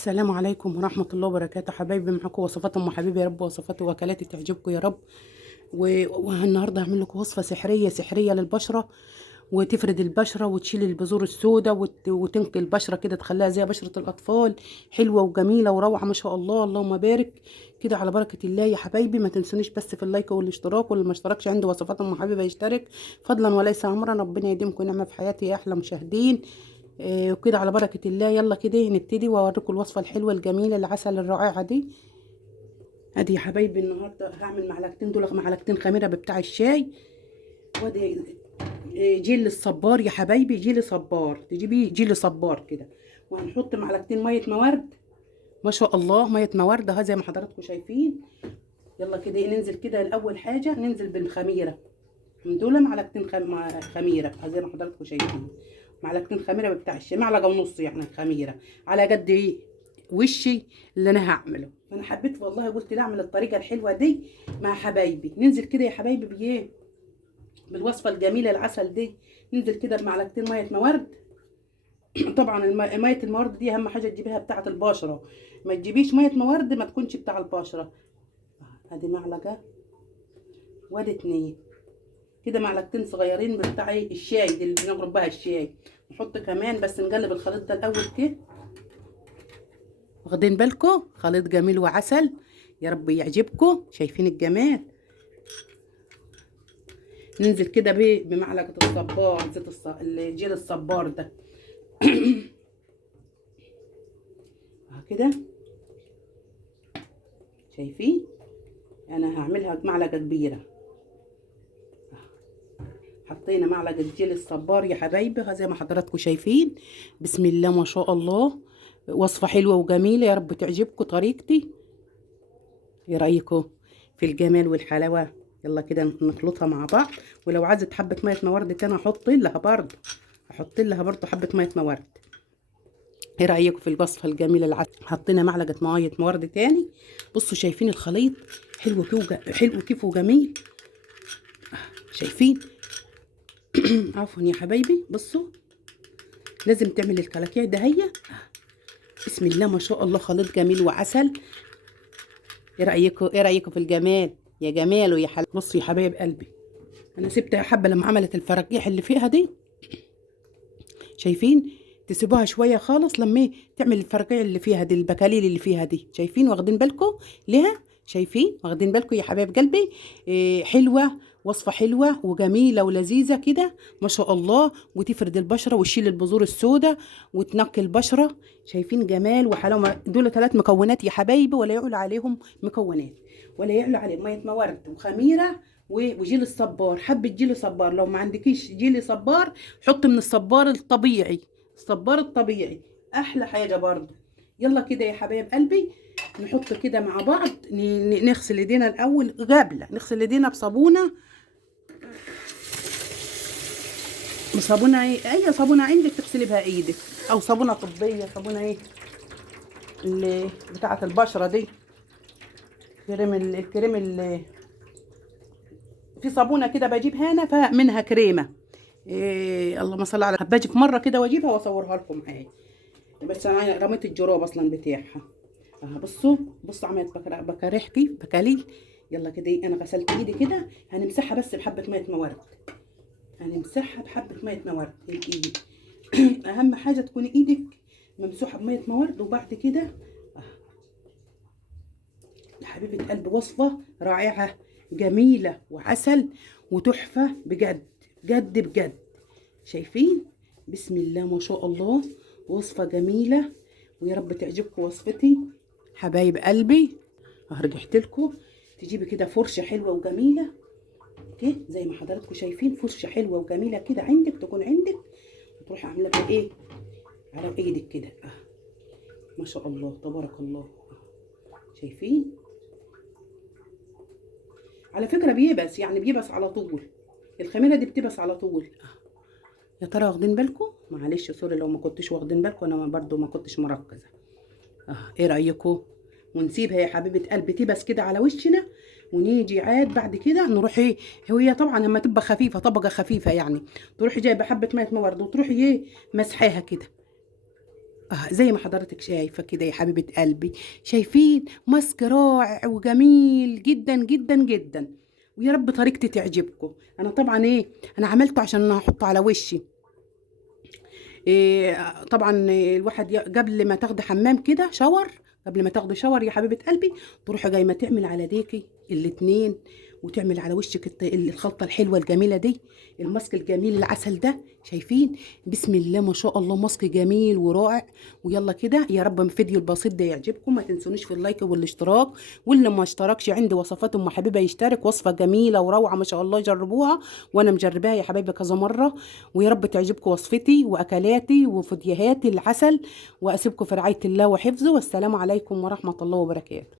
السلام عليكم ورحمة الله وبركاته. حبايبي، معاكم وصفات ام حبيبي، يا رب وصفاتي واكلاتي تعجبكم يا رب. والنهارده هعمل لكم وصفة سحرية سحرية للبشرة، وتفرد البشرة وتشيل البذور السوداء وتنقي البشرة كده، تخليها زي بشرة الأطفال، حلوة وجميلة وروعة ما شاء الله. اللهم بارك كده على بركة الله يا حبايبي. ما تنسونيش بس في اللايك والاشتراك، واللي ما اشتركش عندي وصفات ام حبيبي يشترك فضلا وليس امرا. ربنا يديمكم نعمة في حياتي يا احلى مشاهدين. وكده على بركة الله. يلا كده نبتدي واوريكم الوصفة الحلوة الجميلة العسل الرائعة دي. ادي يا حبايبي النهارده هعمل معلقتين، دول معلقتين خميرة بتاع الشاي. وادي جيل الصبار يا حبايبي، جيل صبار، تجيبي جيل صبار كده. وهنحط معلقتين مية موارد، ما شاء الله مية موارد اهي زي ما حضراتكم شايفين. يلا كده ننزل كده. الاول حاجة ننزل بالخميرة، من دول معلقتين خميرة زي ما حضراتكم شايفين. معلقتين خميره بتاع الشاي، معلقه ونص يعني خميره، على قد ايه وشي اللي انا هعمله. فانا حبيت والله، قلت لا اعمل الطريقه الحلوه دي مع حبايبي. ننزل كده يا حبايبي بايه؟ بالوصفه الجميله العسل دي. ننزل كده بمعلقتين ميه موارد. طبعا ميه الموارد دي اهم حاجه تجيبيها بتاعه البشره، ما تجيبيش ميه موارد ما تكونش بتاع البشره. ادي معلقه، وادي اتنين كده، معلقتين صغيرين بتاع الشاي دي اللي بنضرب بها الشاي. نحط كمان، بس نقلب الخليط ده الاول كده. واخدين بالكم؟ خليط جميل وعسل، يا رب يعجبكم. شايفين الجمال؟ ننزل كده بمعلقه الصبار، زيت الجيل الصبار ده. كده شايفين؟ انا هعملها بمعلقه كبيره. حطينا معلقه جيل الصبار يا حبايبي زي ما حضراتكم شايفين. بسم الله ما شاء الله. وصفه حلوه وجميله، يا رب تعجبكم طريقتي. ايه رايكم في الجمال والحلاوه؟ يلا كده نخلطها مع بعض. ولو عايزه حبه ميه موارد تاني احط لها برضه حبه ميه موارد. ايه رايكم في الوصفه الجميله العسل؟ حطينا معلقه ميه موارد تاني. بصوا شايفين الخليط؟ حلو كيف وجميل. شايفين؟ عفوا يا حبايبي، بصوا لازم تعمل الكلاكيع ده هي. بسم الله ما شاء الله، خليط جميل وعسل. ايه رايكم في الجمال؟ يا جمال ويا حل. بصوا يا حبايب قلبي، انا سبتها حبه لما عملت الفراكيح اللي فيها دي. شايفين؟ تسيبوها شويه خالص لما تعمل الفرقيع اللي فيها دي، البكاليل اللي فيها دي. شايفين؟ واخدين بالكم ليها؟ شايفين؟ واخدين بالكم يا حبايب قلبي؟ حلوه، وصفه حلوه وجميله ولذيذه كده ما شاء الله. وتفرد البشره وتشيل البذور السوداء وتنقي البشره. شايفين جمال وحلاوه؟ دول 3 مكونات يا حبايبي، ولا يعلى عليهم مكونات، ولا يعلى عليهم ميه موارد وخميره وجيل الصبار. حبه جيل صبار، لو ما عندكيش جيل صبار حط من الصبار الطبيعي. الصبار الطبيعي احلى حاجه برضه. يلا كده يا حبايب قلبي، نحط كده مع بعض. نغسل ايدينا الاول، نغسل ايدينا بصابونه اي صابونه عندك تغسلي بها ايدك، او صابونه طبيه، صابونه اللي بتاعه البشره دي. الكريم اللي في صابونه كده بجيبها انا منها كريمه. اللهم صل على، باجي في مره كده واجيبها واصورها لكم معايا. بس انا رميت الجراب اصلا بتاعها. بصوا عملت بكاريحتي بكاليل. يلا كده انا غسلت ايدي كده، هنمسحها بس بحبه ميه موارد. هنمسحها بحبه ميه موارد الايد. اهم حاجه تكون ايدك ممسوحه بميه موارد. وبعد كده يا حبيبه قلبي، وصفه رائعه جميله وعسل وتحفه بجد بجد بجد. شايفين؟ بسم الله ما شاء الله، وصفه جميله، ويا رب تعجبكم وصفتي حبايب قلبي. رجعت لكم. تجيبي كده فرشه حلوه وجميله كده زي ما حضراتكم شايفين، فرشه حلوه وجميله كده عندك، تكون عندك، وتروحي عامله بها على ايدك كده. ما شاء الله تبارك الله. شايفين؟ على فكره بيبس، يعني بيبس على طول. الخميره دي بتبس على طول. يا ترى واخدين بالكم؟ معلش سوري لو ما كنتش واخدين بالكم، انا برضو ما كنتش مركزه. ايه رايكم؟ ونسيبها يا حبيبه قلبي تبس كده على وشنا، ونيجي عاد بعد كده نروح هي طبعا لما تبقى خفيفه، طبقه خفيفه يعني، تروحي جايبه حبه ميه مورد وتروحي مسحاها كده. زي ما حضرتك شايفة كده يا حبيبة قلبي. شايفين ماسك رائع وجميل جدا جدا جدا. ويا رب طريقتي تعجبكم. انا طبعا انا عملته عشان احطه على وشي. طبعا الواحد قبل ما تاخدي حمام كده شاور، قبل ما تاخدي شاور يا حبيبة قلبي، تروحي جاي ما تعمل على ايديكي الاتنين، وتعمل على وشك الخلطة الحلوة الجميلة دي، الماسك الجميل العسل ده. شايفين؟ بسم الله ما شاء الله، ماسك جميل ورائع. ويلا كده يا رب الفيديو البسيط ده يعجبكم. ما تنسونيش في اللايك والاشتراك، واللي ما اشتركش عندي وصفات ام حبيبه يشترك. وصفه جميله وروعه ما شاء الله، جربوها وانا مجرباها يا حبايبي كذا مره. ويا رب تعجبكم وصفتي واكلاتي وفيديوهاتي العسل. واسيبكم في رعايه الله وحفظه، والسلام عليكم ورحمه الله وبركاته.